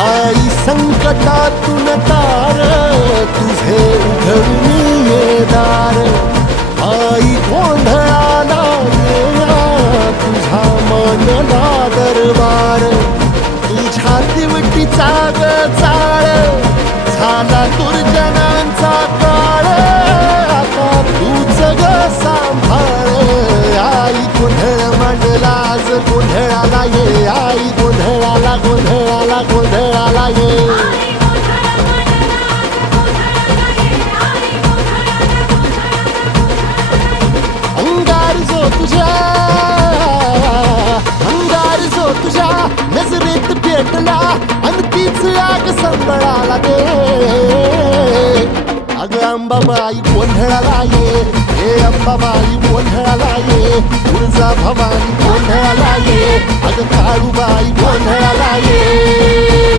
आई संकटातून तार तुझे उघडून ये दार आई गोंधळाला येया तुझा मनला दरबार तुझ्या दिवटीचा ग चाळ झाला दुर्जनांचा काळ आता तूच ग सांभाळ आई गोंधळ मांडला आज गोंधळाला ये आई गोंधळाला गोंधळाला गोंधळाला ये अंगार जो तुझ्या नजरेत पेटला आणि तीच आग संबळाला दे अग अंबाबाई गोंधळाला ये हे अंबाबाई गोंधळाला ये तुळजा भवानी गोंधळाला ये अग काळूबाई गोंधळाला ये